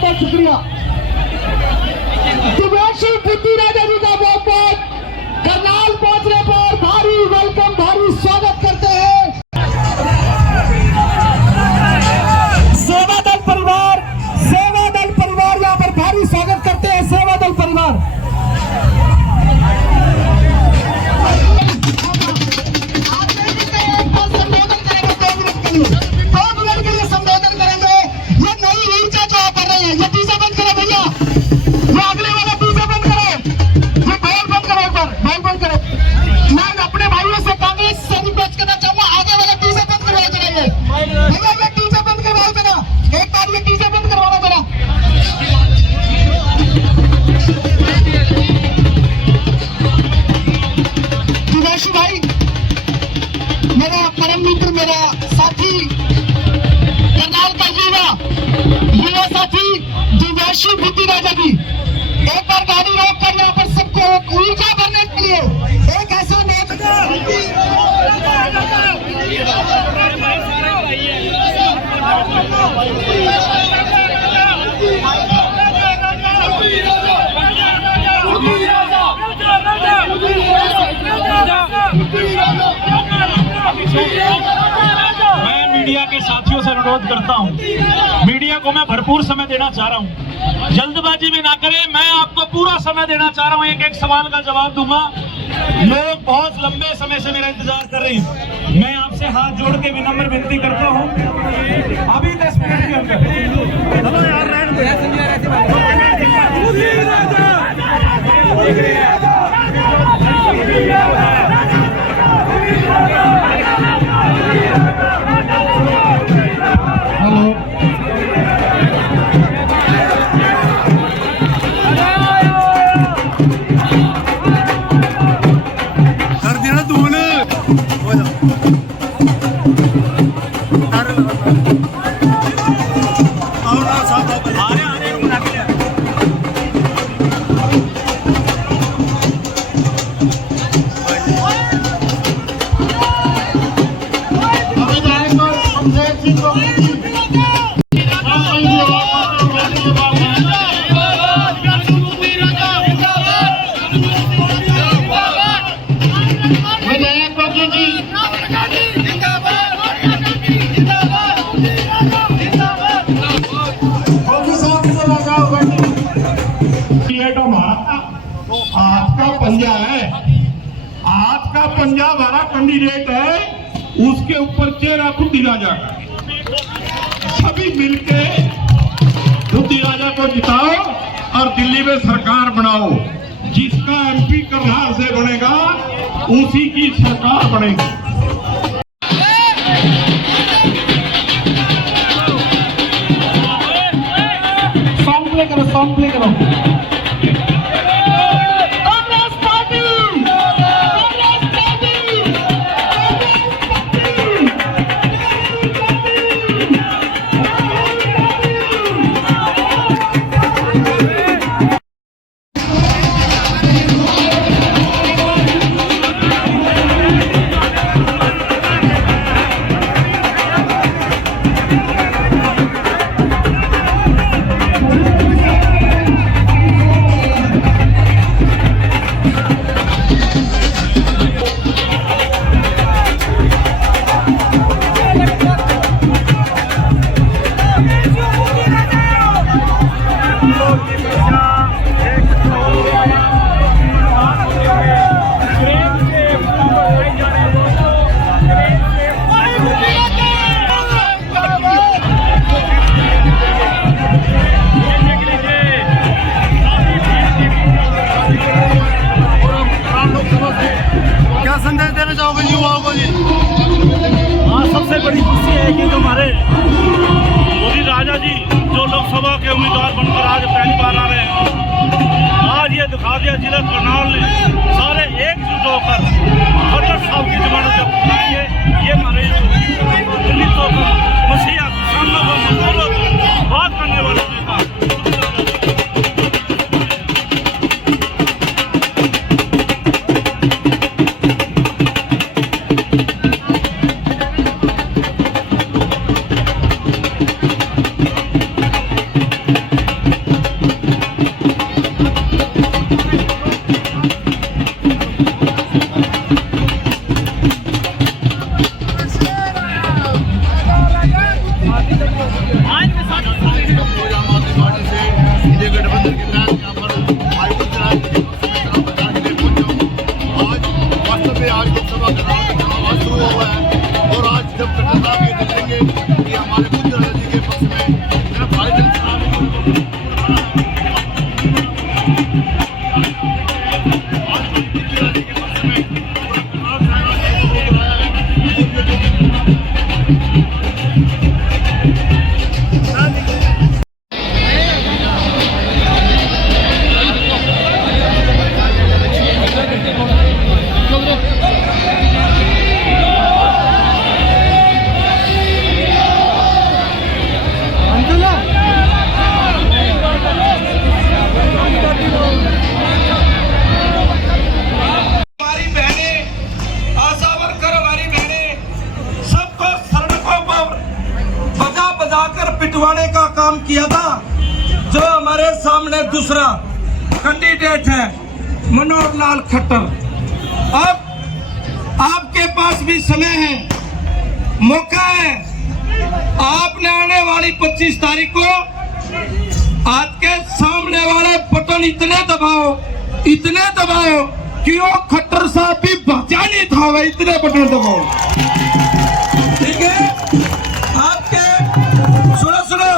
बहुत शुक्रिया। दिव्यांशु बुद्धि राजा जी का बहुत बहुत करनाल पहुंचने पर भारी वेलकम, भारी स्वागत करते हैं। सेवादल परिवार यहाँ पर भारी स्वागत करते हैं। सेवादल परिवार संबोधन करेंगे। ये नई ऊर्जा जो कर रहे हैं, ये डीजे बंद करो भैया, ये अगले वाला डीजे बंद करो, ये बैल बंद करो, ऊपर बैल बंद करो। मैं अपने भाइयों से कांग्रेस से रिक्वेस्ट करना चाहूंगा, आगे वाला डीजे बंद करवाओ जरा। ये भैया ये डीजे बंद करवाओ जरा, एक बार ये डीजे बंद करवाना जरा। दिव्यांशु भाई मेरा परम मित्र, मेरा साथी, करनाल का युवा साथी दिव्यांशु बुद्धि राजा जी, एक बार गाड़ी रोक कर यहाँ पर सबको ऊर्जा भरने के लिए एक ऐसा नेता मैं मीडिया के साथियों से अनुरोध करता हूं, मीडिया को मैं भरपूर समय देना चाह रहा हूं, जल्दबाजी में ना करें। मैं आपको पूरा समय देना चाह रहा हूं, एक एक सवाल का जवाब दूंगा। लोग बहुत लंबे समय से मेरा इंतजार कर रहे हैं। मैं आपसे हाथ जोड़ के विनम्र विनती करता हूं, अभी 10 मिनट के अंदर चलो यार पंजाब हमारा कैंडिडेट है, उसके ऊपर चेहरा बुद्धि राजा। सभी मिलके बुद्धि राजा को जिताओ और दिल्ली में सरकार बनाओ। जिसका एमपी करनाल से बनेगा उसी की सरकार बनेगी। सॉन्ग प्ले करो, सॉन्ग प्ले करो। बड़ी खुशी है कि हमारे मोदी राजा जी जो लोकसभा के उम्मीदवार बनकर आज पहली बार आ रहे हैं, आज ये दिखा दिया जिला करनाल ने सारे एकजुट होकर खट्टर साहब की जमानत जब बनाएंगे। ये हमारे दिल्ली तो मसीहा किसानों को मजदूरों को बात करने वाले नेता जितवाने का काम किया था। जो हमारे सामने दूसरा कैंडिडेट है मनोहर लाल खट्टर। अब आपके पास भी समय है, मौका है। आपने आने वाली 25 तारीख को आपके सामने वाले बटन इतने दबाओ कि वो खट्टर साहब भी बचा नहीं था, इतने बटन दबाओ, ठीक है। आपके सुनो,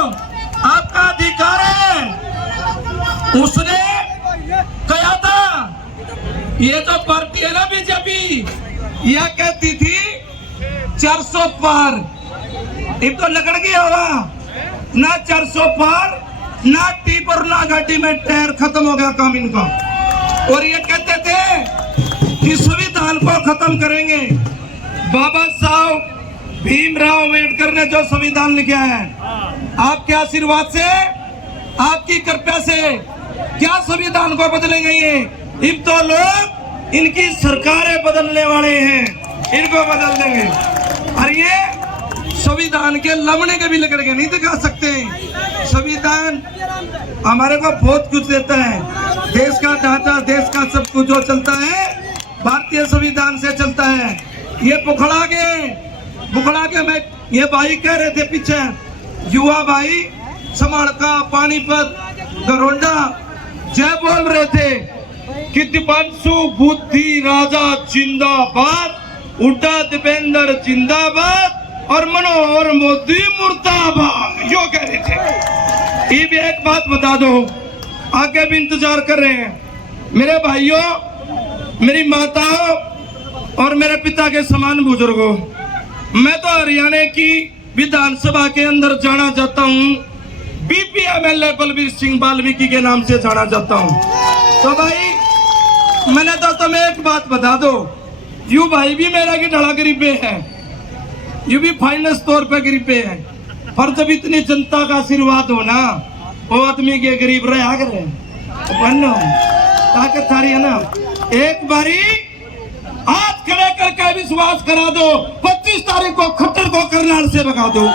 आपका अधिकार है। उसने कहा था, ये जो पार्टी है ना बीजेपी, यह कहती थी 400 पार। अब तो लगड़ गया होगा ना, 400 पार ना टीप और ना गाड़ी में टायर, खत्म हो गया काम इनका। और ये कहते थे कि संविधान को खत्म करेंगे। बाबा साहब भीमराव अम्बेडकर ने जो संविधान लिखा है, आपके आशीर्वाद से, आपकी कृपा से क्या संविधान को बदलेंगे ये? अब तो लोग इनकी सरकारें बदलने वाले हैं, इनको बदल देंगे। और ये संविधान के लमने के भी लकड़ के नहीं दिखा सकते। संविधान हमारे को बहुत कुछ देता है, देश का ढांचा, देश का सब कुछ जो चलता है भारतीय संविधान से चलता है। ये बुखड़ा के मैं, ये भाई कह रहे थे पीछे, युवा भाई समाड़का, पानीपत, गरोंडा जय बोल रहे थे कि दीपांशु बुद्धि राजा जिंदाबाद, उड्डा दीपेंद्र जिंदाबाद और मनोहर मोदी मुर्दाबाद, यो कह रहे थे। ये भी एक बात बता दो, आगे भी इंतजार कर रहे हैं मेरे भाइयों, मेरी माताओं और मेरे पिता के समान बुजुर्गों। मैं तो हरियाणा की विधानसभा के अंदर जाना चाहता हूँ, BPMLA बलबीर सिंह वाल्मीकि के नाम से जाना चाहता हूँ। तो भाई मैंने तो तुम्हें एक बात बता दो, यू भाई भी मेरा की ढला गरीबे है, यू भी फाइनेंस तौर पे गरीबे है, पर जब इतनी जनता का आशीर्वाद हो ना, वो आदमी के गरीब रहा करे ताकत थारी है ना। एक बारी हाथ खड़े करके विश्वास करा दो, 25 तारीख को खट्टर को करनाल से भगा दो।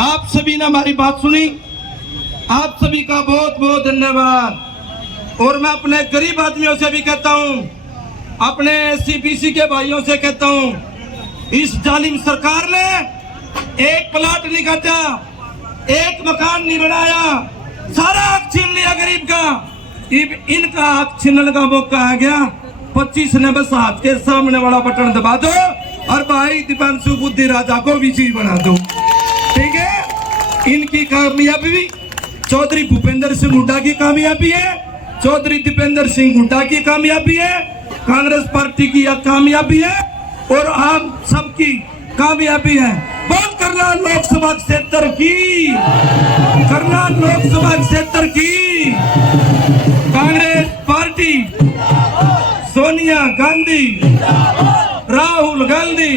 आप सभी ने हमारी बात सुनी, आप सभी का बहुत बहुत धन्यवाद। और मैं अपने गरीब आदमियों से भी कहता हूँ, अपने SC/BC के भाइयों से कहता हूँ, इस जालिम सरकार ने एक प्लाट नहीं काटा, एक मकान नहीं बनाया, सारा हक छीन लिया गरीब का। इनका हक छीनने का मौका आ गया। 25 ने बस हाथ के सामने वाला बटन दबा दो और भाई दीपांशु बुद्धि राजा को विजयी बना दो, ठीक है। इनकी कामयाबी भी चौधरी भूपेंद्र सिंह हुड्डा की कामयाबी है, चौधरी दीपेंद्र सिंह हुड्डा की कामयाबी है, कांग्रेस पार्टी की यह कामयाबी है और आम सबकी कामयाबी है। बात करना लोकसभा क्षेत्र की, करना लोकसभा क्षेत्र की कांग्रेस पार्टी, सोनिया गांधी, राहुल गांधी,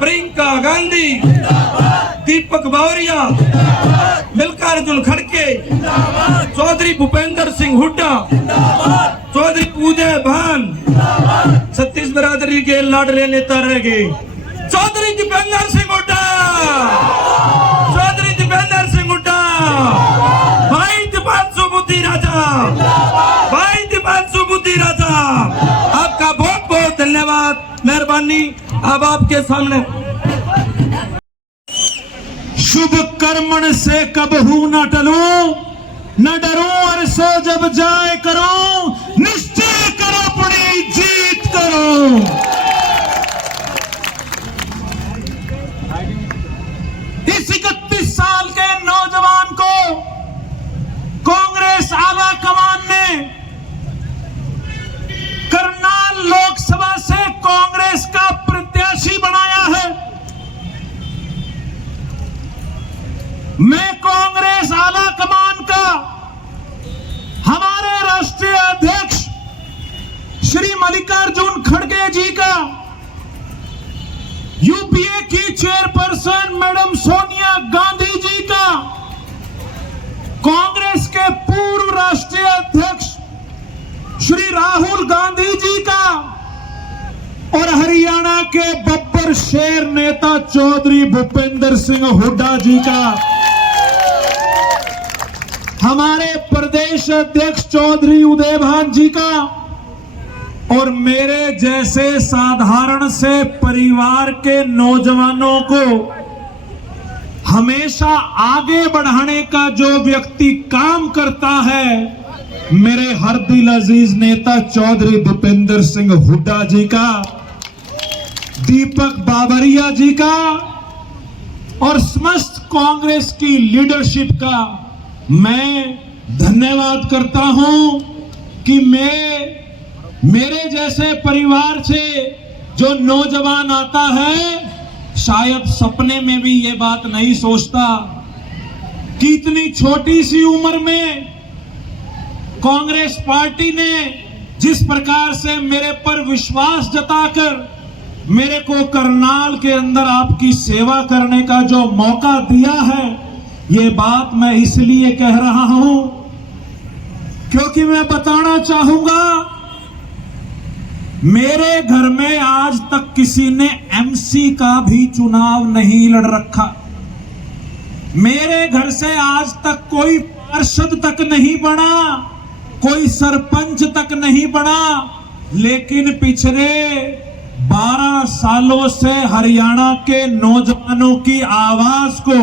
प्रियंका गांधी, दीपक बावरिया, मल्लिकार्जुन खड़गे, चौधरी भूपेंद्र सिंह हुड्डा, चौधरी उदय भान, छत्तीस बिरादरी के लाडले नेता रह गए, चौधरी दीपेंद्र सिंह हुड्डा, चौधरी दीपेंद्र सिंह हुड्डा, भाई दीपांशु बुद्धि राजा, भाई दीपांशु बुद्धि राजा, आपका बहुत बहुत धन्यवाद, मेहरबानी। अब आपके सामने शुभ कर्मण से कबहू न टलूं, न डरूं और सो जब जाए करूं, निश्चय करो अपनी जीत करो। इस 31 साल के नौजवान को कांग्रेस आला कमान ने करनाल लोकसभा से कांग्रेस का प्रत्याशी बनाया है। मैं कांग्रेस आला कमान का, हमारे राष्ट्रीय अध्यक्ष श्री मल्लिकार्जुन खड़गे जी का, यूपीए की चेयरपर्सन मैडम सोनिया गांधी जी का, कांग्रेस के पूर्व राष्ट्रीय अध्यक्ष श्री राहुल गांधी जी का और हरियाणा के बब्बर सुपर शेर नेता चौधरी भूपेंद्र सिंह हुड्डा जी का, हमारे प्रदेश अध्यक्ष चौधरी उदयभान जी का, और मेरे जैसे साधारण से परिवार के नौजवानों को हमेशा आगे बढ़ाने का जो व्यक्ति काम करता है, मेरे हर दिल अजीज नेता चौधरी भूपेंद्र सिंह हुड्डा जी का, दीपक बाबरिया जी का और समस्त कांग्रेस की लीडरशिप का मैं धन्यवाद करता हूं कि मेरे जैसे परिवार से जो नौजवान आता है, शायद सपने में भी ये बात नहीं सोचता कि इतनी छोटी सी उम्र में कांग्रेस पार्टी ने जिस प्रकार से मेरे पर विश्वास जताकर मेरे को करनाल के अंदर आपकी सेवा करने का जो मौका दिया है, ये बात मैं इसलिए कह रहा हूं क्योंकि मैं बताना चाहूंगा, मेरे घर में आज तक किसी ने एमसी का भी चुनाव नहीं लड़ रखा। मेरे घर से आज तक कोई पार्षद तक नहीं बना, कोई सरपंच तक नहीं बना, लेकिन पिछले 12 सालों से हरियाणा के नौजवानों की आवाज को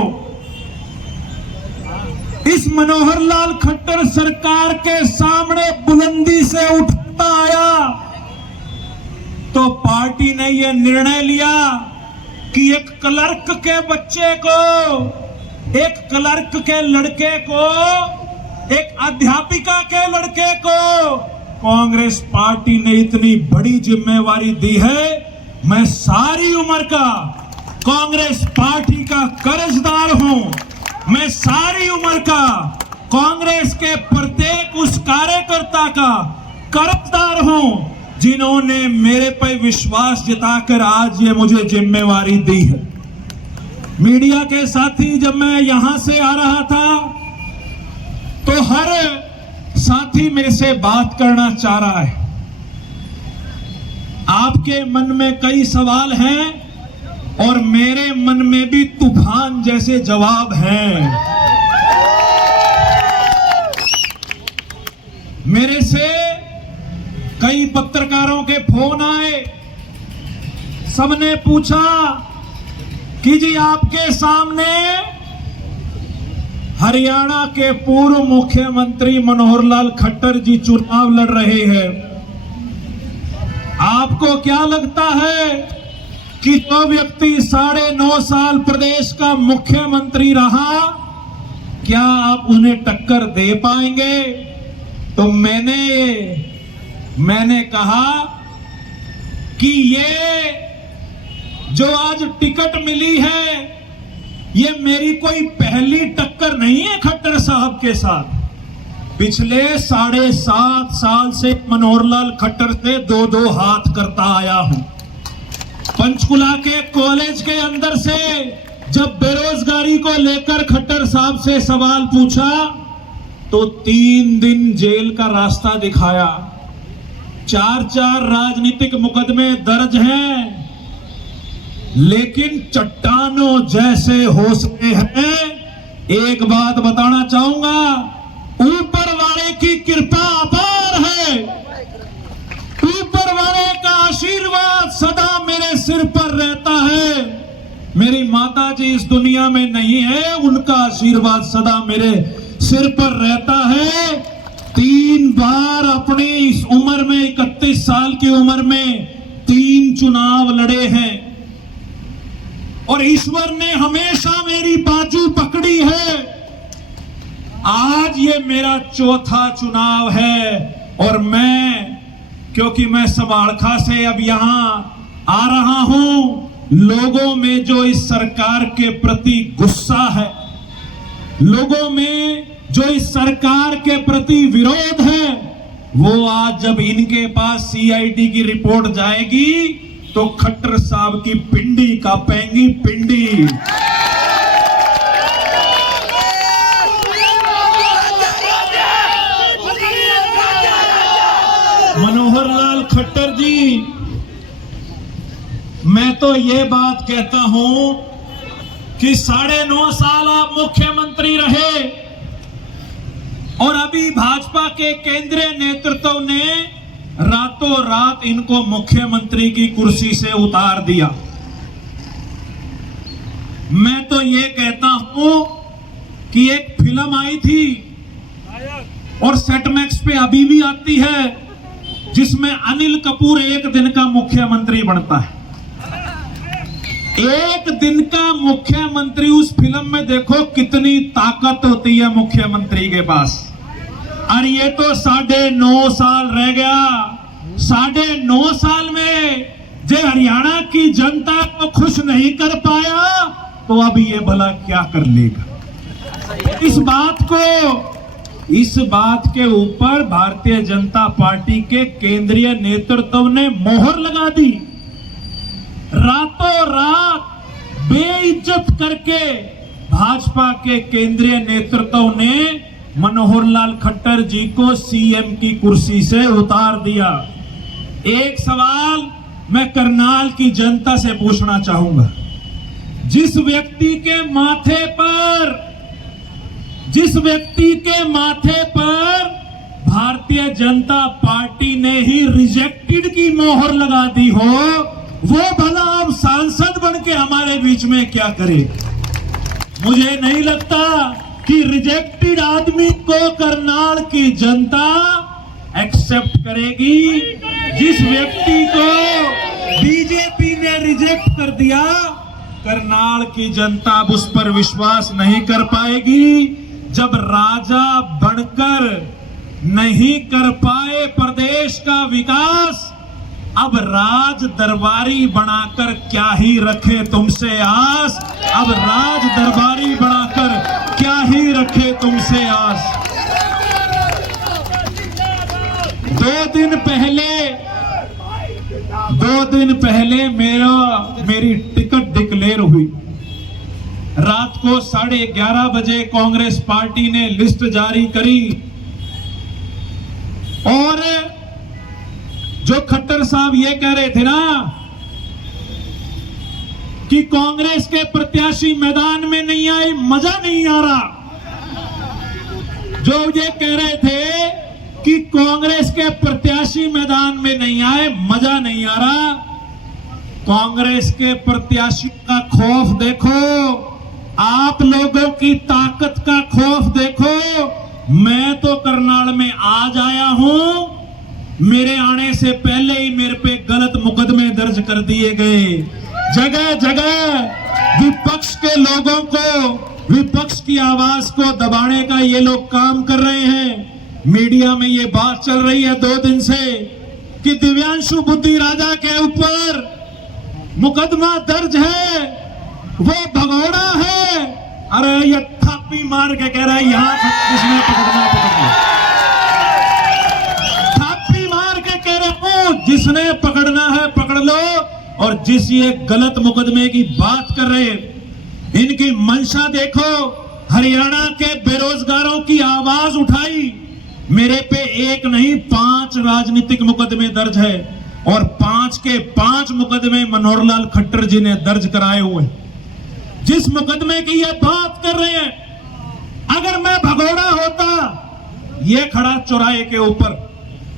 इस मनोहर लाल खट्टर सरकार के सामने बुलंदी से उठाता आया। तो पार्टी ने यह निर्णय लिया कि एक क्लर्क के बच्चे को, एक क्लर्क के लड़के को, एक अध्यापिका के लड़के को कांग्रेस पार्टी ने इतनी बड़ी जिम्मेवारी दी है। मैं सारी उम्र का कांग्रेस पार्टी का कर्जदार हूं। मैं सारी उम्र का कांग्रेस के प्रत्येक उस कार्यकर्ता का कर्जदार हूं जिन्होंने मेरे पर विश्वास जताकर आज ये मुझे जिम्मेवारी दी है। मीडिया के साथी, जब मैं यहां से आ रहा था तो हर साथी मेरे से बात करना चाह रहा है। आपके मन में कई सवाल हैं और मेरे मन में भी तूफान जैसे जवाब हैं। मेरे से कई पत्रकारों के फोन आए, सबने पूछा कि जी आपके सामने हरियाणा के पूर्व मुख्यमंत्री मनोहर लाल खट्टर जी चुनाव लड़ रहे हैं, आपको क्या लगता है कि जो व्यक्ति 9.5 साल प्रदेश का मुख्यमंत्री रहा, क्या आप उन्हें टक्कर दे पाएंगे? तो मैंने कहा कि ये जो आज टिकट मिली है, ये मेरी कोई पहली टक्कर नहीं है खट्टर साहब के साथ। पिछले 7.5 साल से मनोहर लाल खट्टर से 2-2 हाथ करता आया हूं। पंचकुला के कॉलेज के अंदर से जब बेरोजगारी को लेकर खट्टर साहब से सवाल पूछा तो 3 दिन जेल का रास्ता दिखाया। 4 राजनीतिक मुकदमे दर्ज हैं, लेकिन चट्टानों जैसे हौसले हैं। एक बात बताना चाहूंगा, ऊपर वाले की कृपा अपार है, ऊपर वाले का आशीर्वाद सदा मेरे सिर पर रहता है। मेरी माता जी इस दुनिया में नहीं है, उनका आशीर्वाद सदा मेरे सिर पर रहता है। 3 बार अपनी इस उम्र में, 31 साल की उम्र में 3 चुनाव लड़े हैं और ईश्वर ने हमेशा मेरी बाजू पकड़ी है। आज ये मेरा 4था चुनाव है और क्योंकि मैं सवाड़खा से अब यहां आ रहा हूं, लोगों में जो इस सरकार के प्रति गुस्सा है, लोगों में जो इस सरकार के प्रति विरोध है, वो आज जब इनके पास सीआईडी की रिपोर्ट जाएगी तो खट्टर साहब की पिंडी कांपेंगी, पिंडी। मनोहर लाल खट्टर जी मैं तो ये बात कहता हूं कि 9.5 साल आप मुख्यमंत्री रहे और अभी भाजपा के केंद्रीय नेतृत्व ने रातों रात इनको मुख्यमंत्री की कुर्सी से उतार दिया। मैं तो ये कहता हूं कि एक फिल्म आई थी और सेटमैक्स पे अभी भी आती है जिसमें अनिल कपूर एक दिन का मुख्यमंत्री बनता है। एक दिन का मुख्यमंत्री, उस फिल्म में देखो कितनी ताकत होती है मुख्यमंत्री के पास। और ये तो 9.5 साल रह गया। 9.5 साल में जो हरियाणा की जनता को खुश नहीं कर पाया तो अब ये भला क्या कर लेगा। इस बात के ऊपर भारतीय जनता पार्टी के केंद्रीय नेतृत्व ने मोहर लगा दी। रातों रात बेइज्जत करके भाजपा के केंद्रीय नेतृत्व ने मनोहर लाल खट्टर जी को सीएम की कुर्सी से उतार दिया। एक सवाल मैं करनाल की जनता से पूछना चाहूंगा। जिस व्यक्ति के माथे पर भारतीय जनता पार्टी ने ही रिजेक्टेड की मोहर लगा दी हो, वो भला अब सांसद बन के हमारे बीच में क्या करे। मुझे नहीं लगता कि रिजेक्टेड आदमी को करनाल की जनता एक्सेप्ट करेगी। जिस व्यक्ति को बीजेपी ने रिजेक्ट कर दिया, करनाल की जनता अब उस पर विश्वास नहीं कर पाएगी। जब राजा बनकर नहीं कर पाए प्रदेश का विकास, अब राज दरबारी बनाकर क्या ही रखे तुमसे आस। अब राज दरबारी बनाकर क्या ही रखे तुमसे आस। 2 दिन पहले मेरी टिकट डिक्लेयर हुई। रात को 11:30 बजे कांग्रेस पार्टी ने लिस्ट जारी करी और जो खट्टर साहब ये कह रहे थे ना कि कांग्रेस के प्रत्याशी मैदान में नहीं आए, मजा नहीं आ रहा। जो ये कह रहे थे कि कांग्रेस के प्रत्याशी मैदान में नहीं आए, मजा नहीं आ रहा। कांग्रेस के प्रत्याशी का खौफ देखो, आप लोगों की ताकत का खौफ देखो। मैं तो करनाल में आज आया हूं, मेरे आने से पहले ही मेरे पे गलत मुकदमे दर्ज कर दिए गए। जगह जगह विपक्ष के लोगों को, विपक्ष की आवाज को दबाने का ये लोग काम कर रहे हैं। मीडिया में ये बात चल रही है 2 दिन से कि दिव्यांशु बुद्धि राजा के ऊपर मुकदमा दर्ज है, वो भगोड़ा है। अरे ये थापी मार के कह रहा है यहां किसने पकड़ना पकड़ लो। थापी मार के कह रहे हो जिसने पकड़ना है पकड़ लो। और जिस ये गलत मुकदमे की बात कर रहे हैं, इनकी मंशा देखो। हरियाणा के बेरोजगारों की आवाज उठाई, मेरे पे 1 नहीं 5 राजनीतिक मुकदमे दर्ज है और 5 के 5 मुकदमे मनोहर लाल खट्टर जी ने दर्ज कराए हुए। जिस मुकदमे की ये बात कर रहे हैं, अगर मैं भगोड़ा होता, ये खड़ा चौराहे के ऊपर,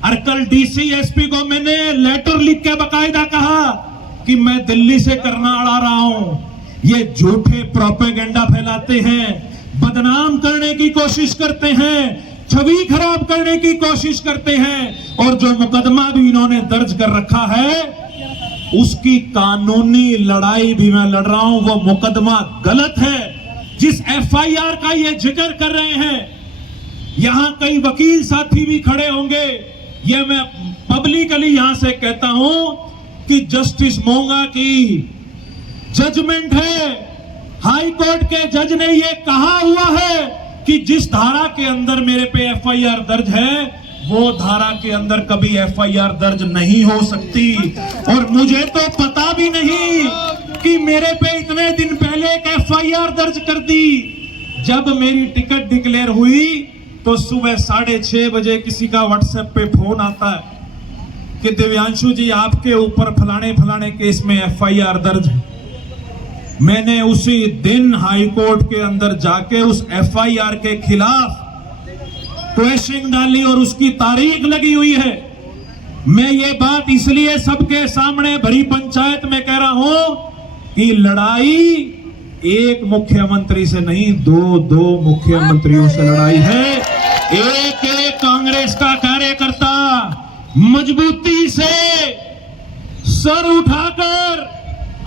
और कल डीसी एसपी को मैंने लेटर लिख के बकायदा कहा कि मैं दिल्ली से करनाल आ रहा हूं, ये झूठे प्रोपेगेंडा फैलाते हैं, बदनाम करने की कोशिश करते हैं, छवि खराब करने की कोशिश करते हैं। और जो मुकदमा भी इन्होंने दर्ज कर रखा है, उसकी कानूनी लड़ाई भी मैं लड़ रहा हूं। वो मुकदमा गलत है। जिस एफआईआर का ये जिक्र कर रहे हैं, यहां कई वकील साथी भी खड़े होंगे, ये मैं पब्लिकली यहां से कहता हूं कि जस्टिस मोंगा की जजमेंट है, हाई कोर्ट के जज ने ये कहा हुआ है कि जिस धारा के अंदर मेरे पे एफआईआर दर्ज है, वो धारा के अंदर कभी एफआईआर दर्ज नहीं हो सकती। और मुझे तो पता भी नहीं कि मेरे पे इतने दिन पहले एक एफआईआर दर्ज कर दी। जब मेरी टिकट डिक्लेयर हुई तो सुबह 6:30 बजे किसी का व्हाट्सएप पे फोन आता है कि दिव्यांशु जी आपके ऊपर फलाने फलाने केस में FIR दर्ज है। मैंने उसी दिन हाई कोर्ट के अंदर जाके उस FIR के खिलाफ क्वेश्चन डाली और उसकी तारीख लगी हुई है। मैं ये बात इसलिए सबके सामने भरी पंचायत में कह रहा हूं कि लड़ाई एक मुख्यमंत्री से नहीं, दो मुख्यमंत्रियों से लड़ाई है। एक कांग्रेस का कार्यकर्ता मजबूती से सर उठाकर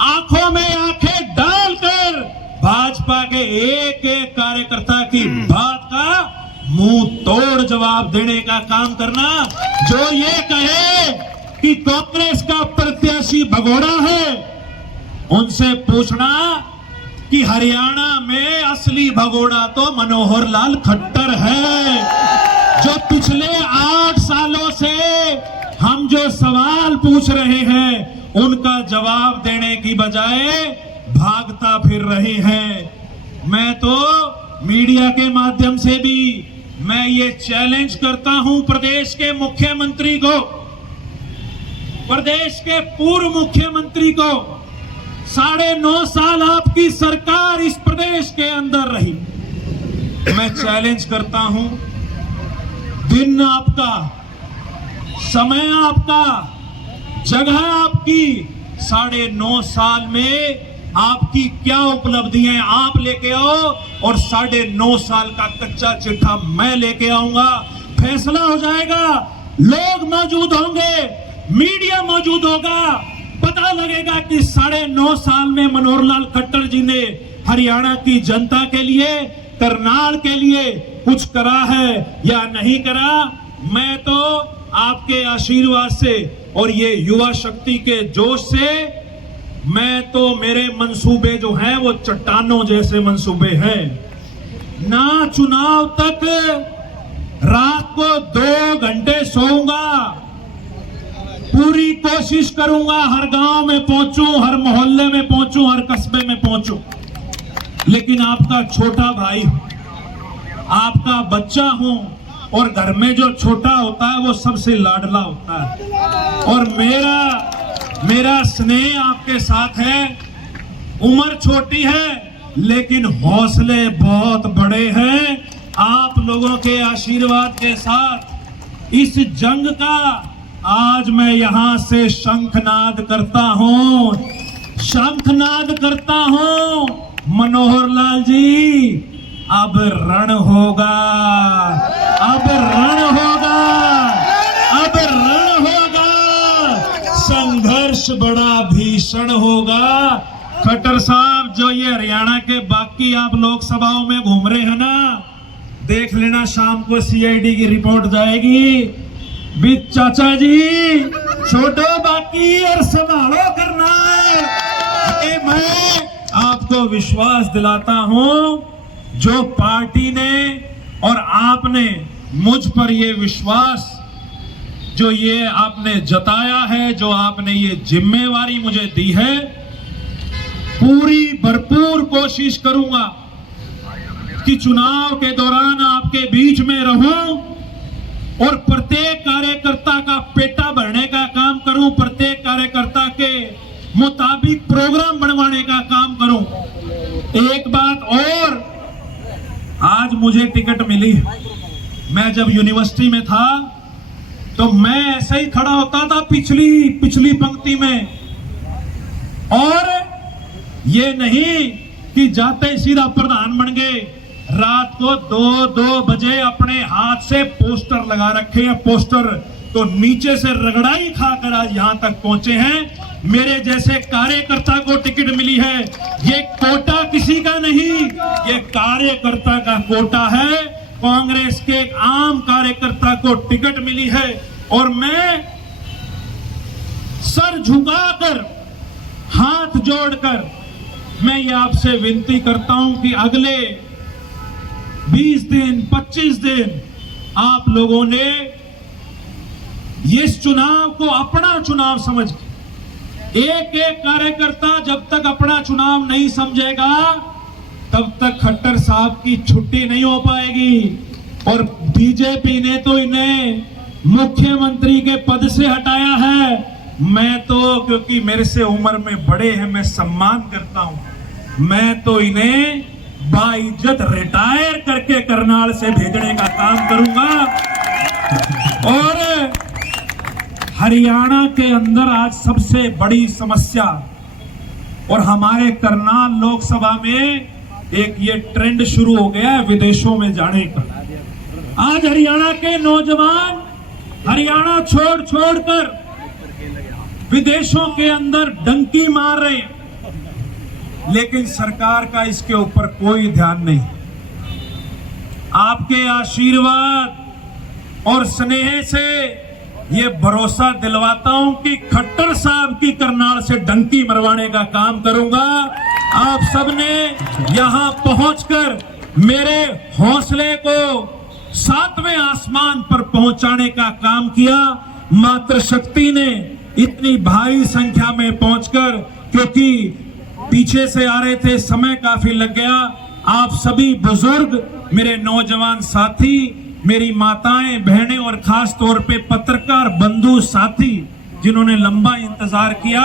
आंखों में आंखें डालकर भाजपा के एक कार्यकर्ता की बात का मुंह तोड़ जवाब देने का काम करना। जो ये कहे कि कांग्रेस का प्रत्याशी भगोड़ा है, उनसे पूछना कि हरियाणा में असली भगोड़ा तो मनोहर लाल खट्टर है। जो पिछले 8 सालों से हम जो सवाल पूछ रहे हैं उनका जवाब देने की बजाय भागता फिर रहे हैं। मैं तो मीडिया के माध्यम से भी मैं ये चैलेंज करता हूं प्रदेश के मुख्यमंत्री को, प्रदेश के पूर्व मुख्यमंत्री को। 9.5 साल आपकी सरकार इस प्रदेश के अंदर रही। मैं चैलेंज करता हूं, दिन आपका, समय आपका, जगह आपकी, 9.5 साल में आपकी क्या उपलब्धियां आप लेके आओ और 9.5 साल का कच्चा चिट्ठा मैं लेके आऊंगा। फैसला हो जाएगा, लोग मौजूद होंगे, मीडिया मौजूद होगा, पता लगेगा कि 9.5 साल में मनोहर लाल खट्टर जी ने हरियाणा की जनता के लिए, करनाल के लिए कुछ करा है या नहीं करा। मैं तो आपके आशीर्वाद से और ये युवा शक्ति के जोश से, मैं तो मेरे मंसूबे जो हैं वो चट्टानों जैसे मंसूबे हैं। ना चुनाव तक रात को 2 घंटे सोऊंगा, पूरी कोशिश करूंगा हर गांव में पहुंचूं, हर मोहल्ले में पहुंचूं, हर कस्बे में पहुंचूं। लेकिन आपका छोटा भाई, आपका बच्चा हूं और घर में जो छोटा होता है वो सबसे लाडला होता है। और मेरा स्नेह आपके साथ है। उम्र छोटी है लेकिन हौसले बहुत बड़े हैं। आप लोगों के आशीर्वाद के साथ इस जंग का आज मैं यहां से शंखनाद करता हूं, शंखनाद करता हूं। मनोहर लाल जी, अब रण होगा, अब रण होगा, अब रण होगा। संघर्ष बड़ा भीषण होगा। खट्टर साहब, जो ये हरियाणा के बाकी आप लोकसभाओं में घूम रहे हैं ना, देख लेना शाम को CID की रिपोर्ट जाएगी। भी चाचा जी छोड़ो बाकी और संभालो करना है। मैं आपको विश्वास दिलाता हूं, जो पार्टी ने और आपने मुझ पर ये विश्वास, जो ये आपने जताया है, जो आपने ये जिम्मेवारी मुझे दी है, पूरी भरपूर कोशिश करूंगा कि चुनाव के दौरान आपके बीच में रहूं और प्रत्येक कार्यकर्ता का पेटा भरने का काम करूं, प्रत्येक कार्यकर्ता के मुताबिक प्रोग्राम बनवाने का काम करूं। एक बात और, आज मुझे टिकट मिली। मैं जब यूनिवर्सिटी में था तो मैं ऐसे ही खड़ा होता था पिछली पंक्ति में, और ये नहीं कि जाते ही सीधा प्रधान बन गए। रात को 2-2 बजे अपने हाथ से पोस्टर लगा रखे हैं, पोस्टर तो नीचे से रगड़ाई खाकर आज यहां तक पहुंचे हैं। मेरे जैसे कार्यकर्ता को टिकट मिली है। ये कोटा किसी का नहीं, ये कार्यकर्ता का कोटा है। कांग्रेस के एक आम कार्यकर्ता को टिकट मिली है और मैं सर झुकाकर, हाथ जोड़कर मैं ये आपसे विनती करता हूं कि अगले 20 दिन 25 दिन आप लोगों ने इस चुनाव को अपना चुनाव समझ, एक एक कार्यकर्ता जब तक अपना चुनाव नहीं समझेगा तब तक खट्टर साहब की छुट्टी नहीं हो पाएगी। और बीजेपी ने तो इन्हें मुख्यमंत्री के पद से हटाया है। मैं तो, क्योंकि मेरे से उम्र में बड़े हैं, मैं सम्मान करता हूं, मैं तो इन्हें बाइज्जत रिटायर करके करनाल से भेजने का काम करूंगा। और हरियाणा के अंदर आज सबसे बड़ी समस्या, और हमारे करनाल लोकसभा में एक ये ट्रेंड शुरू हो गया है विदेशों में जाने का। आज हरियाणा के नौजवान हरियाणा छोड़ छोड़कर विदेशों के अंदर डंकी मार रहे हैं, लेकिन सरकार का इसके ऊपर कोई ध्यान नहीं। आपके आशीर्वाद और स्नेह से ये भरोसा दिलवाता हूं कि खट्टर साहब की करनाल से डंकी मरवाने का काम करूंगा। आप सबने यहां पहुंचकर मेरे हौसले को 7वें आसमान पर पहुंचाने का काम किया। मातृशक्ति ने इतनी भारी संख्या में पहुंचकर, क्योंकि पीछे से आ रहे थे, समय काफी लग गया। आप सभी बुजुर्ग, मेरे नौजवान साथी, मेरी माताएं, बहनें और खास तौर पे पत्रकार बंधु साथी जिन्होंने लंबा इंतजार किया,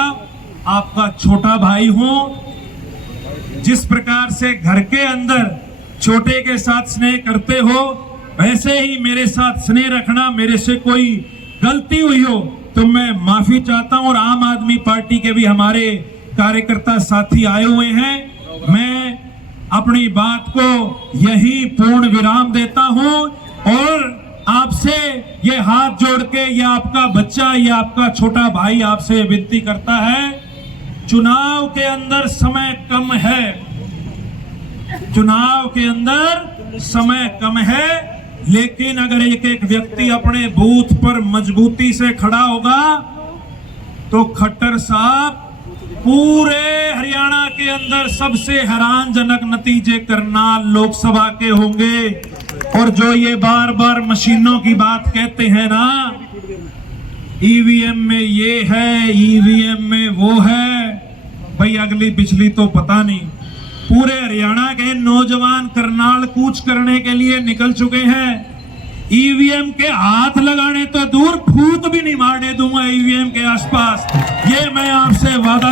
आपका छोटा भाई हूं। जिस प्रकार से घर के अंदर छोटे के साथ स्नेह करते हो, वैसे ही मेरे साथ स्नेह रखना। मेरे से कोई गलती हुई हो तो मैं माफी चाहता हूं। और आम आदमी पार्टी के भी हमारे कार्यकर्ता साथी आए हुए हैं। मैं अपनी बात को यही पूर्ण विराम देता हूं और आपसे ये हाथ जोड़ के, ये आपका बच्चा, ये आपका छोटा भाई आपसे विनती करता है, चुनाव के अंदर समय कम है, चुनाव के अंदर समय कम है, लेकिन अगर एक एक व्यक्ति अपने बूथ पर मजबूती से खड़ा होगा तो खट्टर साहब पूरे हरियाणा के अंदर सबसे हैरानजनक नतीजे करनाल लोकसभा के होंगे। और जो ये बार बार मशीनों की बात कहते हैं ना, ईवीएम में ये है, ईवीएम में वो है, भाई अगली पिछली तो पता नहीं। पूरे हरियाणा के नौजवान करनाल कूच करने के लिए निकल चुके हैं। ईवीएम के हाथ लगाने तो दूर, फूट भी नहीं मारने दूंगा ईवीएम के आसपास, ये मैं आपसे वादा